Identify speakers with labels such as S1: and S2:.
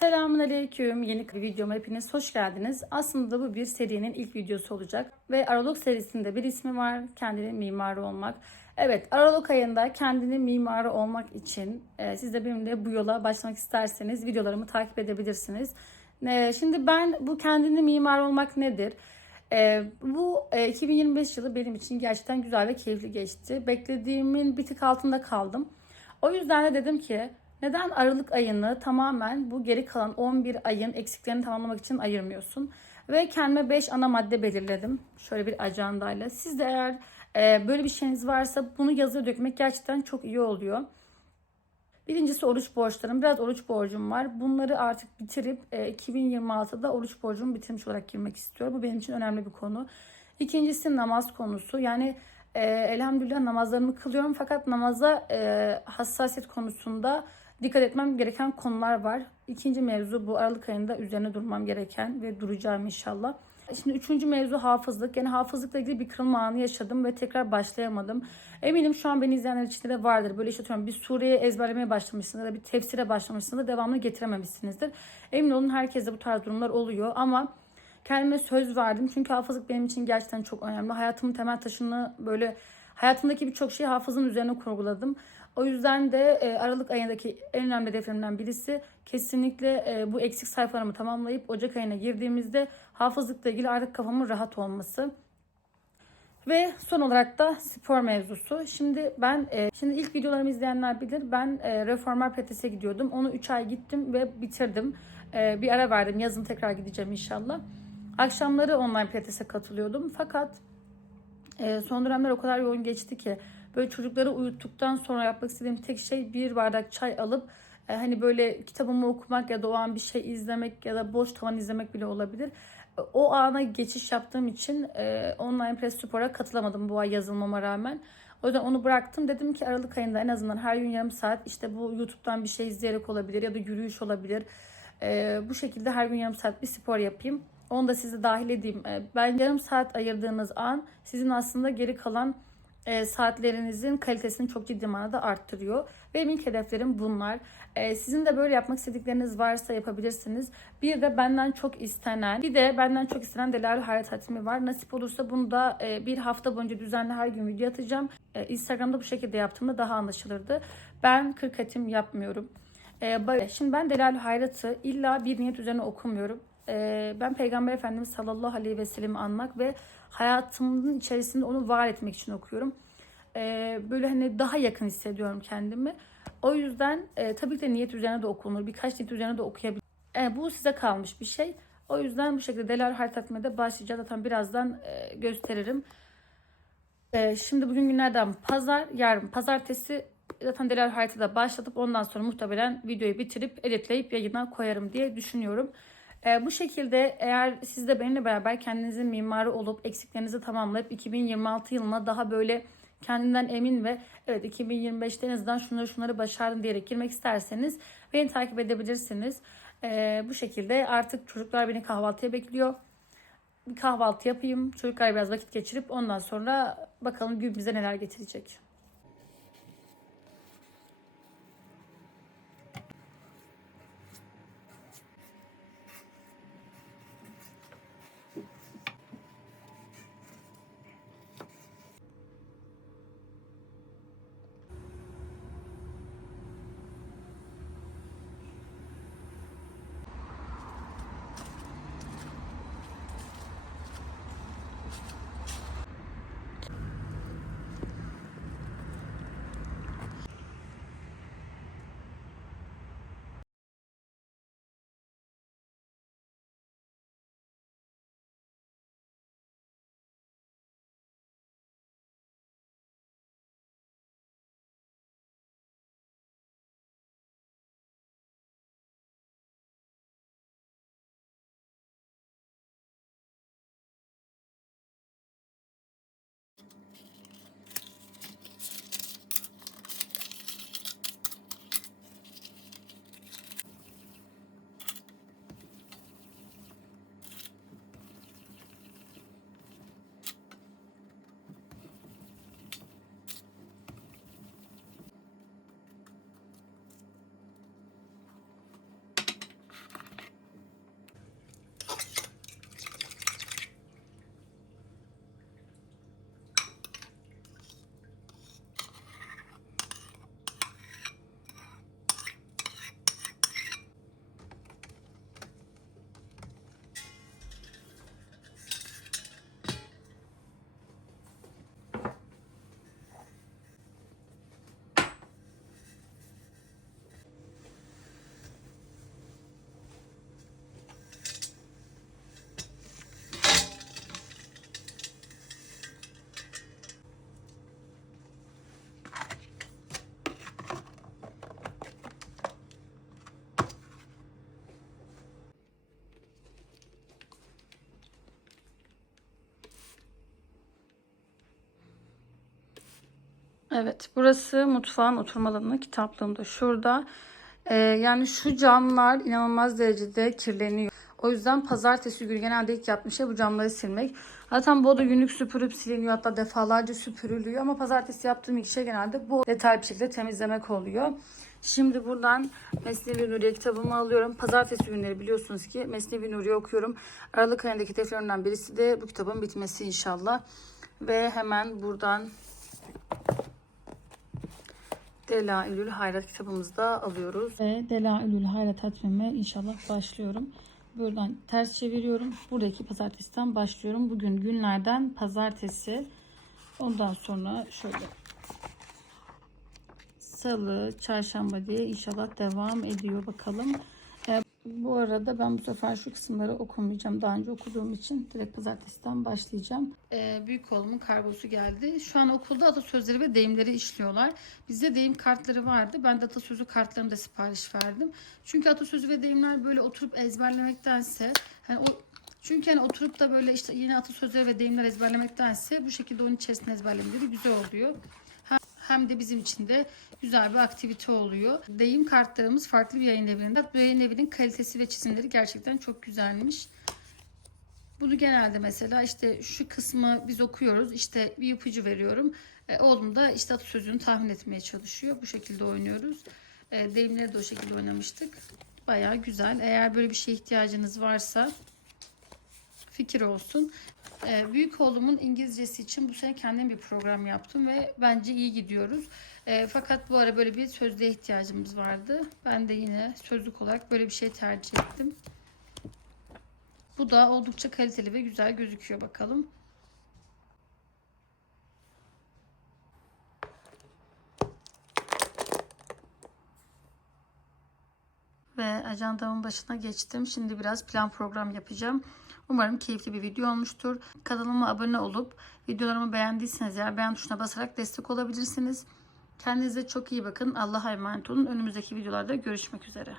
S1: Selamun Aleyküm. Yeni videoma hepiniz hoş geldiniz. Aslında bu bir serinin ilk videosu olacak. Ve Aralık serisinde bir ismi var. Kendinin mimarı olmak. Evet Aralık ayında kendinin mimarı olmak için e, siz de benimle bu yola başlamak isterseniz videolarımı takip edebilirsiniz. E, şimdi ben bu kendini mimar olmak nedir? E, bu e, 2025 yılı benim için gerçekten güzel ve keyifli geçti. Beklediğimin bir tık altında kaldım. O yüzden de dedim ki neden Aralık ayını tamamen bu geri kalan 11 ayın eksiklerini tamamlamak için ayırmıyorsun? Ve kendime 5 ana madde belirledim. Şöyle bir ajandayla. Siz de eğer e, böyle bir şeyiniz varsa bunu yazıya dökmek gerçekten çok iyi oluyor. Birincisi oruç borçlarım. Biraz oruç borcum var. Bunları artık bitirip e, 2026'da oruç borcumu bitirmiş olarak girmek istiyorum. Bu benim için önemli bir konu. İkincisi namaz konusu. Yani e, elhamdülillah namazlarımı kılıyorum fakat namaza e, hassasiyet konusunda dikkat etmem gereken konular var. İkinci mevzu bu Aralık ayında üzerine durmam gereken ve duracağım inşallah. Şimdi üçüncü mevzu hafızlık. Yani hafızlıkla ilgili bir kırılma anı yaşadım ve tekrar başlayamadım. Eminim şu an beni izleyenler içinde de vardır. Böyle işte atıyorum bir sureyi ezberlemeye başlamışsınız da bir tefsire başlamışsınız da devamını getirememişsinizdir. Emin olun herkeste bu tarz durumlar oluyor ama kendime söz verdim. Çünkü hafızlık benim için gerçekten çok önemli. Hayatımın temel taşını böyle hayatımdaki birçok şeyi hafızın üzerine kurguladım. O yüzden de e, Aralık ayındaki en önemli hedeflerimden birisi kesinlikle e, bu eksik sayfalarımı tamamlayıp Ocak ayına girdiğimizde hafızlıkla ilgili artık kafamın rahat olması. Ve son olarak da spor mevzusu. Şimdi ben e, şimdi ilk videolarımı izleyenler bilir. Ben e, reformer pilatese gidiyordum. Onu 3 ay gittim ve bitirdim. E, bir ara verdim. Yazın tekrar gideceğim inşallah. Akşamları online pilatese katılıyordum. Fakat e, son dönemler o kadar yoğun geçti ki böyle çocukları uyuttuktan sonra yapmak istediğim tek şey bir bardak çay alıp e, hani böyle kitabımı okumak ya da o an bir şey izlemek ya da boş tavan izlemek bile olabilir. O ana geçiş yaptığım için e, online press spora katılamadım bu ay yazılmama rağmen. O yüzden onu bıraktım. Dedim ki Aralık ayında en azından her gün yarım saat işte bu YouTube'dan bir şey izleyerek olabilir ya da yürüyüş olabilir. E, bu şekilde her gün yarım saat bir spor yapayım. Onu da size dahil edeyim. E, ben yarım saat ayırdığınız an sizin aslında geri kalan e, saatlerinizin kalitesini çok ciddi manada arttırıyor. Benim ilk hedeflerim bunlar. E, sizin de böyle yapmak istedikleriniz varsa yapabilirsiniz. Bir de benden çok istenen, bir de benden çok istenen Delal Hayat Hatimi var. Nasip olursa bunu da e, bir hafta boyunca düzenli her gün video atacağım. E, Instagram'da bu şekilde yaptığımda daha anlaşılırdı. Ben 40 hatim yapmıyorum. E, şimdi ben Delal Hayrat'ı illa bir niyet üzerine okumuyorum. E, ben Peygamber Efendimiz sallallahu aleyhi ve sellem'i anmak ve hayatımın içerisinde onu var etmek için okuyorum. E, böyle hani daha yakın hissediyorum kendimi. O yüzden e, tabii ki de niyet üzerine de okunur. Birkaç niyet üzerine de okuyabilir. E, bu size kalmış bir şey. O yüzden bu şekilde Delal Hayat de başlayacağız. Zaten birazdan e, gösteririm. E, şimdi bugün günlerden pazar, yarın pazartesi zaten Delal Hayat'a da başlatıp ondan sonra muhtemelen videoyu bitirip editleyip yayına koyarım diye düşünüyorum. E, bu şekilde eğer siz de benimle beraber kendinizin mimarı olup eksiklerinizi tamamlayıp 2026 yılına daha böyle kendinden emin ve evet 2025'te en azından şunları şunları başardım diyerek girmek isterseniz beni takip edebilirsiniz. E, bu şekilde artık çocuklar beni kahvaltıya bekliyor. Bir kahvaltı yapayım. Çocuklar biraz vakit geçirip ondan sonra bakalım gün bize neler getirecek. Evet, burası mutfağın oturma alanı. Kitaplığım da şurada. Ee, yani şu camlar inanılmaz derecede kirleniyor. O yüzden pazartesi günü genelde ilk yaptığım şey bu camları silmek. Zaten bu oda günlük süpürüp siliniyor. Hatta defalarca süpürülüyor. Ama pazartesi yaptığım ilk şey genelde bu detaylı bir şekilde temizlemek oluyor. Şimdi buradan Mesnevi Nuriye kitabımı alıyorum. Pazartesi günleri biliyorsunuz ki Mesnevi Nuriye okuyorum. Aralık ayındaki hedeflerimden birisi de bu kitabın bitmesi inşallah. Ve hemen buradan Delailül Hayrat kitabımızı da alıyoruz. Ve Delailül Hayrat hatmime inşallah başlıyorum. Buradan ters çeviriyorum. Buradaki pazartesiden başlıyorum. Bugün günlerden pazartesi. Ondan sonra şöyle salı, çarşamba diye inşallah devam ediyor bakalım. Bu arada ben bu sefer şu kısımları okumayacağım. Daha önce okuduğum için direkt pazartesiden başlayacağım. Ee, büyük oğlumun kargosu geldi. Şu an okulda atasözleri ve deyimleri işliyorlar. Bizde deyim kartları vardı. Ben de atasözü kartlarını da sipariş verdim. Çünkü atasözü ve deyimler böyle oturup ezberlemektense hani o çünkü hani oturup da böyle işte yeni atasözleri ve deyimler ezberlemektense bu şekilde onun içerisinde ezberlemeleri güzel oluyor hem de bizim için de güzel bir aktivite oluyor. Deyim kartlarımız farklı bir yayın evinde. Bu yayın evinin kalitesi ve çizimleri gerçekten çok güzelmiş. Bunu genelde mesela işte şu kısmı biz okuyoruz. İşte bir ipucu veriyorum. E, oğlum da işte atasözünü tahmin etmeye çalışıyor. Bu şekilde oynuyoruz. E, deyimleri de o şekilde oynamıştık. Bayağı güzel. Eğer böyle bir şeye ihtiyacınız varsa fikir olsun. Ee, büyük oğlumun İngilizcesi için bu sene kendim bir program yaptım ve bence iyi gidiyoruz. Ee, fakat bu ara böyle bir sözlüğe ihtiyacımız vardı. Ben de yine sözlük olarak böyle bir şey tercih ettim. Bu da oldukça kaliteli ve güzel gözüküyor bakalım. Ve ajandamın başına geçtim. Şimdi biraz plan program yapacağım. Umarım keyifli bir video olmuştur. Kanalıma abone olup videolarımı beğendiyseniz eğer beğen tuşuna basarak destek olabilirsiniz. Kendinize çok iyi bakın. Allah'a emanet olun. Önümüzdeki videolarda görüşmek üzere.